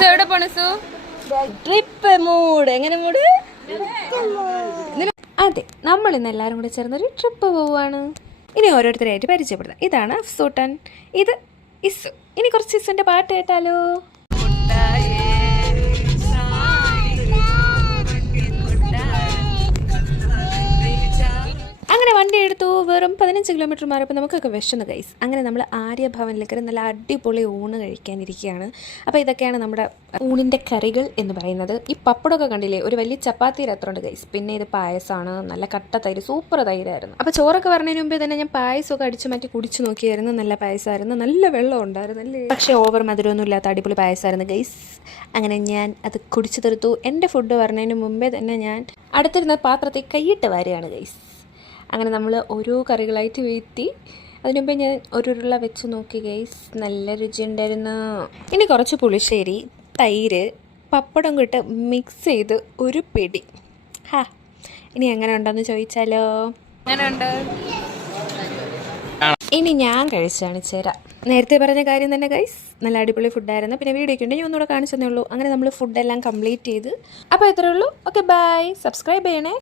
എവിടെ പോണു സു? Trip mood. എങ്ങനെ മൂഡ്? അതെ, നമ്മൾ ഇന്ന് എല്ലാവരും കൂടെ ചേർന്നൊരു ട്രിപ്പ് പോവുകയാണ്. ഇനി ഓരോരുത്തരായിട്ട് പരിചയപ്പെടുത്താം. ഇതാണ് അഫ്സൂട്ടൻ, ഇത് ഇസു. ഇനി കുറച്ച് ഇസുവിന്റെ പാട്ട് കേട്ടാലോ? അങ്ങനെ വണ്ടി എടുത്തു. വെറും 15 കിലോമീറ്റർ മാറിയപ്പോൾ നമുക്കൊക്കെ വിശന്നു ഗൈസ്. അങ്ങനെ നമ്മൾ ആര്യഭവനിലേക്ക് നല്ല അടിപൊളി ഊണ് കഴിക്കാനിരിക്കുകയാണ്. അപ്പോൾ ഇതൊക്കെയാണ് നമ്മുടെ ഊണിൻ്റെ കറികൾ എന്ന് പറയുന്നത്. ഈ പപ്പടമൊക്കെ കണ്ടില്ലേ, ഒരു വലിയ ചപ്പാത്തി അത്രയുണ്ട് ഗൈസ്. പിന്നെ ഇത് പായസമാണ്, നല്ല കട്ട തൈര്, സൂപ്പർ തൈരായിരുന്നു. അപ്പോൾ ചോറൊക്കെ പറഞ്ഞതിന് മുമ്പേ തന്നെ ഞാൻ പായസമൊക്കെ അടിച്ചു മാറ്റി കുടിച്ചു നോക്കിയായിരുന്നു. നല്ല പായസമായിരുന്നു, നല്ല വെള്ളം ഉണ്ടായിരുന്നു അല്ലേ. പക്ഷേ ഓവർ മധുരമൊന്നും ഇല്ലാത്ത അടിപൊളി പായസമായിരുന്നു ഗൈസ്. അങ്ങനെ ഞാൻ അത് കുടിച്ചു തീർത്തു. എൻ്റെ ഫുഡ് പറഞ്ഞതിന് മുമ്പേ തന്നെ ഞാൻ അടുത്തിരുന്ന പാത്രത്തിൽ കൈയിട്ട് വാരുകയാണ് ഗൈസ്. അങ്ങനെ നമ്മൾ ഓരോ കറികളായിട്ട് വീഴ്ത്തി. അതിനുമുമ്പേ ഞാൻ ഒരു ഉരുള വെച്ച് നോക്കി ഗൈസ്, നല്ല രുചിയുണ്ടായിരുന്നു. ഇനി കുറച്ച് പുളിശ്ശേരി, തൈര്, പപ്പടം കൂട്ട് മിക്സ് ചെയ്ത് ഒരു പിടി. ഇനി എങ്ങനെ ഉണ്ടെന്ന് ചോദിച്ചാലോ? എങ്ങനെയുണ്ട്? ഇനി ഞാൻ കഴിച്ചാണ് ചേരാ. നേരത്തെ പറഞ്ഞ കാര്യം തന്നെ ഗൈസ്, നല്ല അടിപൊളി ഫുഡായിരുന്നു. പിന്നെ വീഡിയോയ്ക്ക് ഉണ്ട്, ഞാൻ ഒന്നുകൂടെ കാണിച്ചതേ ഉള്ളൂ. അങ്ങനെ നമ്മൾ ഫുഡെല്ലാം കംപ്ലീറ്റ് ചെയ്ത്. അപ്പോൾ ഇത്രയേ ഉള്ളൂ. Okay, by. സബ്സ്ക്രൈബ് ചെയ്യണേ.